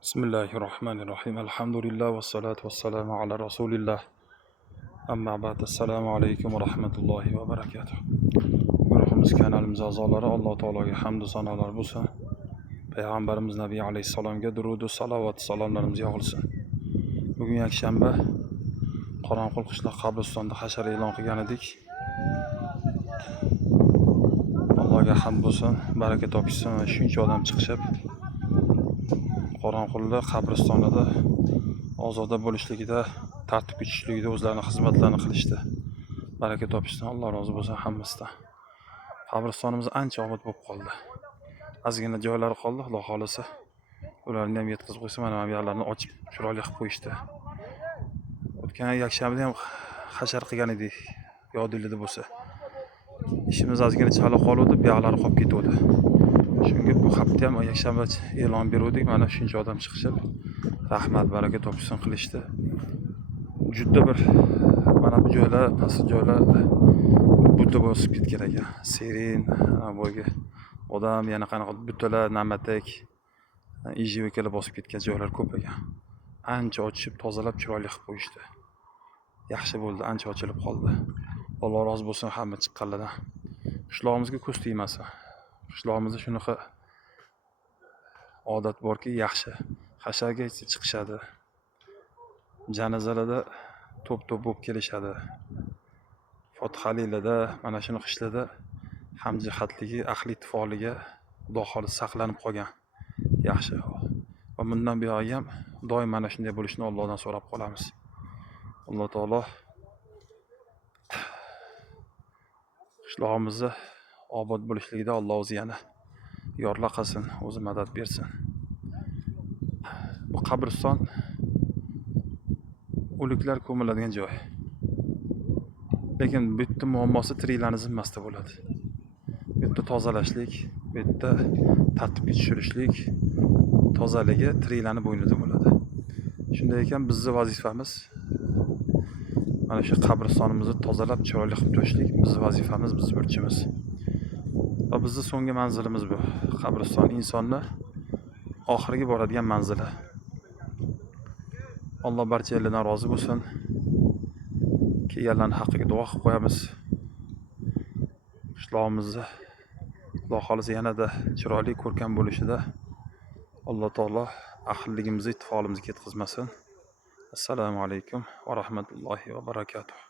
Bismillahirrahmanirrahim. Alhamdulillah va salatu vassalamu ala rasulillah. Amma ba'd. Assalomu alaykum va rahmatullohi va barakatuh. Guruhimiz kanalimiz a'zolari, Alloh taologa hamd va sanolar bo'lsin. Payg'ambarimiz Nabiy alayhisalomga durud va salovat salomlarimiz yog'ilsin. Bugun yakshanba, Qoronqul qishloq qabristonida hashar e'lon qilgan edik. Allohga hamd bo'lsin, baraka topishsin va shuncha odam chiqishib Qoronqulda qabristonida ozoda bo'lishligida, tartib kechishligida o'zlarining xizmatlarini qilishdi. Baraka topishsin, Alloh rozi bo'lsin hammasidan. Qabristonimiz ancha obod bo'lib qoldi. Ozgina joylari qoldi, Xudo xolisa ularni ham yetkazib qo'ysa, mana bu yerlarni ochib chiroyli qilib qo'yishdi. O'tgan yakshanbada ham hashar qilgan edik, yodingizda bo'lsa. Ishimiz ozgina chala qoluvdi, bu yoqlari qolib ketdi. Shunga bu hafta ham yakshanba e'lon berdik, mana shuncha odam chiqishib, rahmat, baraka topishsin qilishdi. Juda bir mana bu joylar, past joylar buta bosib ketgan ekan. Serin, bo'yga odam yana qanaqa butalar, namatak, ijevikalar bosib ketgan joylar ko'p ekan. Ancha ochib, tozalab, chiroyli qilib qo'yishdi. Yaxshi bo'ldi, ancha ochilib qoldi. Alloh rozi bo'lsin hamma chiqqanlardan. Qishlog'imizga ko'z tegmasin. Qishlog'imizda shunaqa odat borki, yaxshi. Hasharga chiqishadi. Janozalarda to'p-to'p bo'lib kelishadi. Fotihaliklarda, mana shuni qishlarda hamjihatligi, ahli ittifoqligi Xudo xolis saqlanib qolgan. Yaxshi. Va bundan buyog'i ham doim mana shunday bo'lishini Allohdan so'rab qolamiz. Alloh taolo qishlog'imizni obod bo'lishligida Alloh o'zi yana yorliq qilsin, o'zi madad bersin. Bu qabriston o'liklar ko'miladigan joy. Lekin bu yerda muammosi tiriklarni zimmasida bo'ladi. Bu yerda tozalashlik, bu yerda tartibga tushirishlik, tozaligi tiriklarni bo'ynida bo'ladi. Shunday ekan, bizning vazifamiz mana shu qabristonimizni tozalab, chiroyli qilib turishlik bizning vazifamiz, bizning burchimiz. Va bizning so'nggi manzilimiz bu. Qabriston insonni oxirgi boradigan manzili. Alloh barchalardan rozi bo'lsin. Kelganlarning haqqiga duo qilib qo'yamiz. Qishlog'imizni Xudo xolisa yanada chiroyli ko'rkam bo'lishida Alloh taolo ahilligimizni, ittifoqligimizni ketkazmasin. Assalomu alaykum va rahmatullohi va barakatuh.